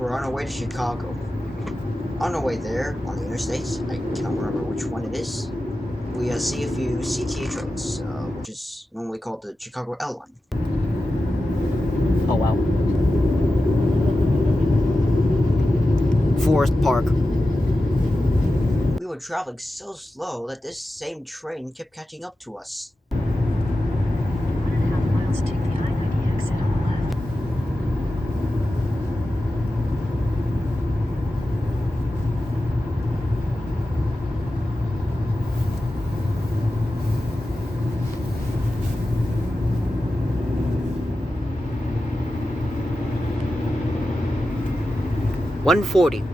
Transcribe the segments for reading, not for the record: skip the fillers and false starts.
we're on our way to Chicago. On our way there, on the interstate, I cannot remember which one it is, we see a few CTA trains, which is normally called the Chicago Ellyn. Oh wow. Forest Park. We were traveling so slow that this same train kept catching up to us. 1.5 miles, take the IDTX exit on the left. $140.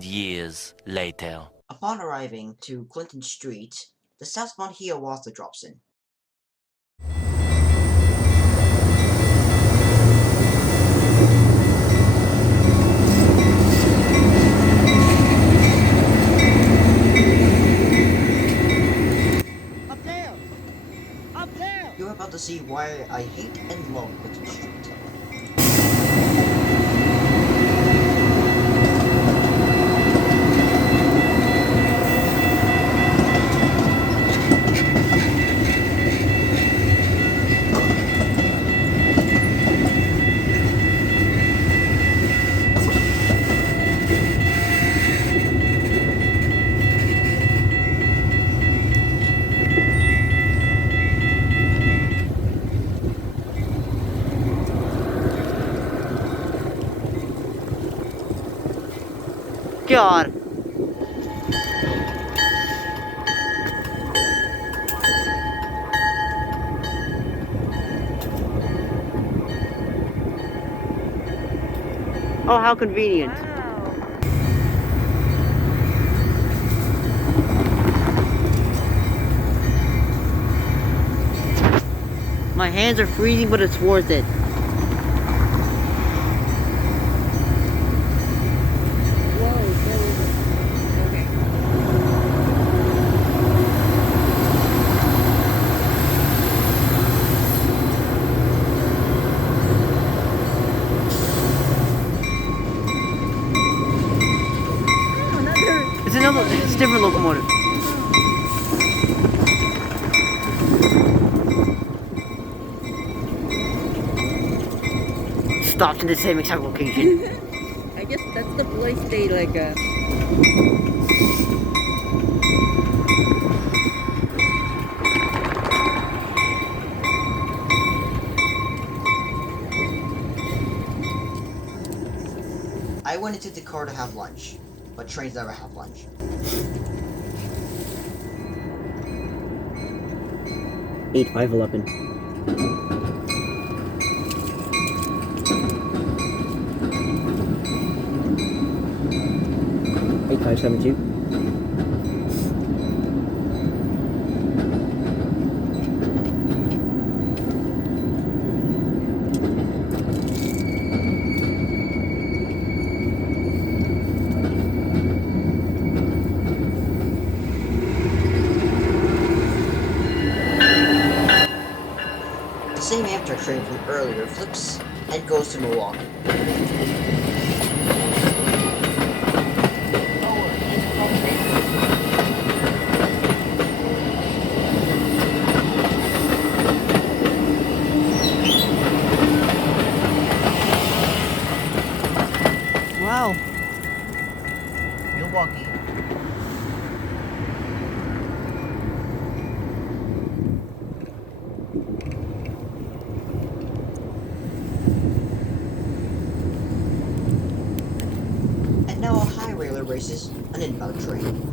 Years later. Upon arriving to Clinton Street, the southbound Hiawatha drops in. Up there! Up there! You're about to see why I hate and love Clinton Street. God. Oh, how convenient. My hands are freezing, but it's worth it. It's a different locomotive. Stopped in the same exact location. I guess that's the place they like. I went into the car to have lunch, but trains never have lunch. Eight 511. Eight 572. The same Amtrak train from earlier flips and goes to Milwaukee. Wow. Milwaukee. And now a high railer races an inbound train.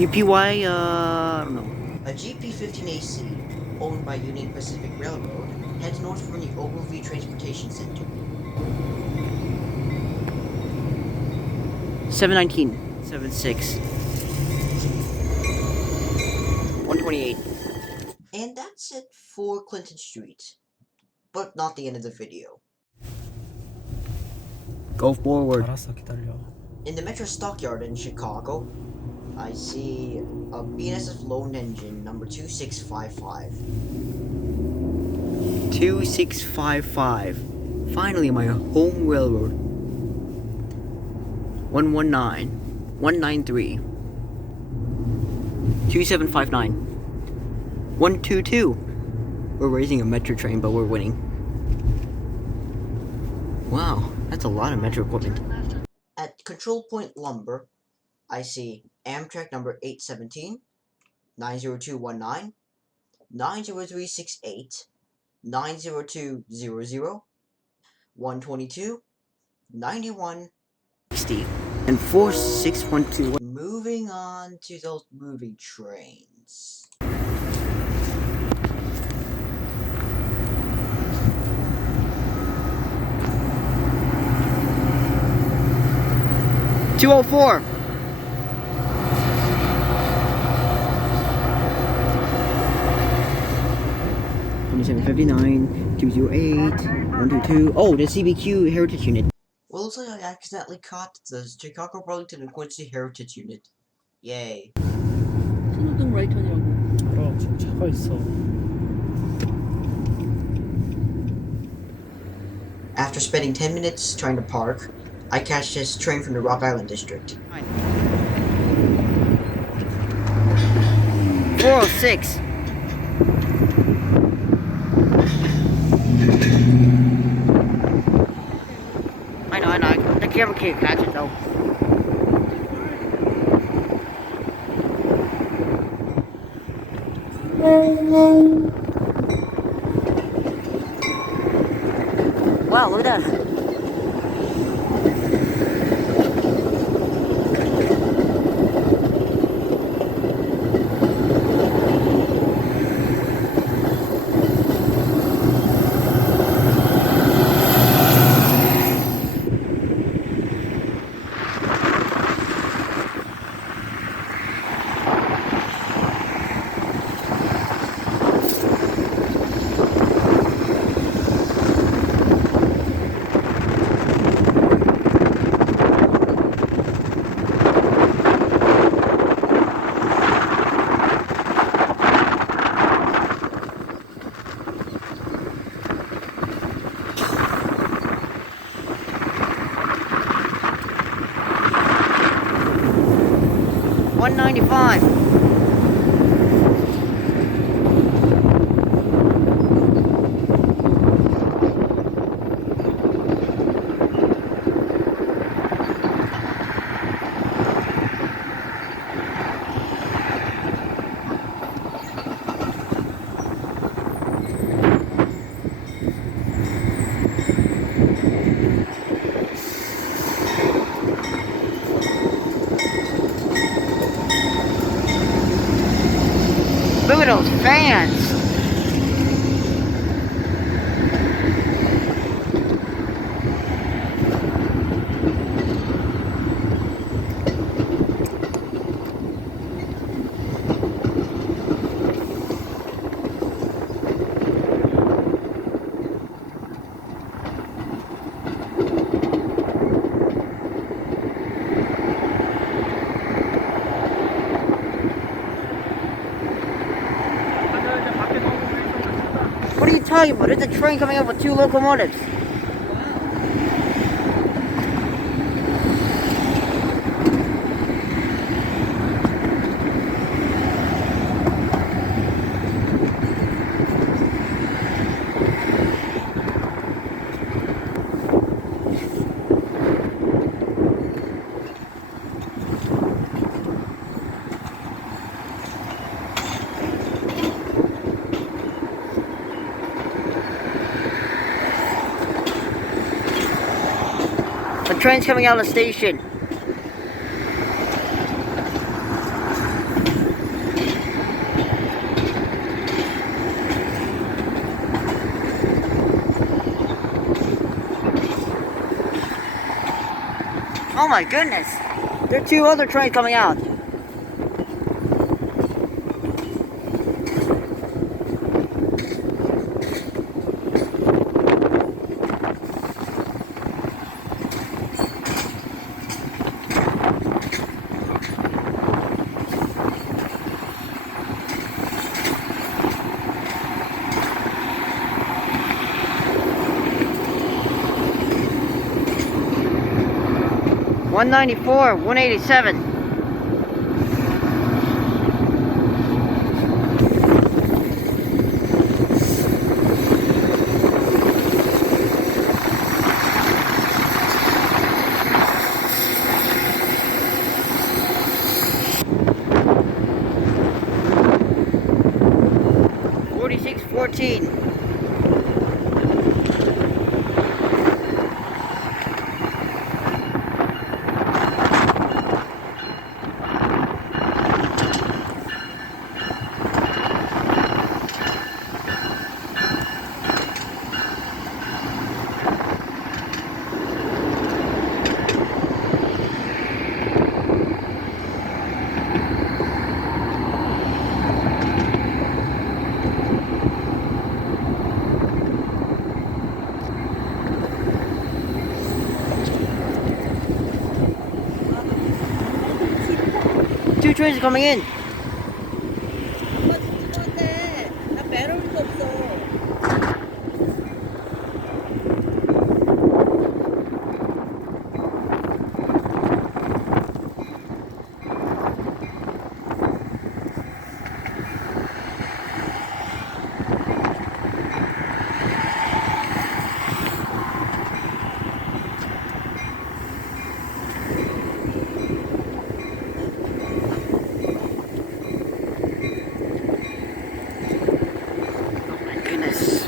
UPY, I don't know. A GP-15AC, owned by Union Pacific Railroad, heads north from the Ogilvie Transportation Center. 719. 76. 128. And that's it for Clinton Street. But not the end of the video. Go forward. 알았어, 기다려. In the Metro Stockyard in Chicago, I see a BNSF Lone Engine number 2655. 2655. Finally, my home railroad. 119. 193. 2759. 122. We're raising a metro train, but we're winning. Wow, that's a lot of metro equipment. At Control Point Lumber, I see Amtrak number 817, 90219, 90368, 90200, 122, 91. 60. And 4612. Moving on to those moving trains. $204. 2759, 208, 122. Oh, the CBQ Heritage Unit. Well, looks like I accidentally caught the Chicago, Burlington, and Quincy Heritage Unit. Yay. 신호등 라이턴이라고. 알아, 지금 차가 있어. After spending 10 minutes trying to park, I catch this train from the Rock Island District. 406. I know. The camera can't catch it though. Wow, look at that. $195. Look at those fans. What are you talking about? There's a train coming up with 2 locomotives. The train's coming out of the station. Oh my goodness! There are two other trains coming out. $194, $187. $46.14. Two trains are coming in. 엄마 죽는데 나 배럴도 없어. Goodness.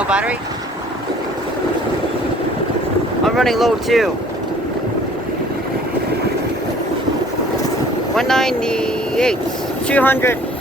No battery? I'm running low too. 198, 200.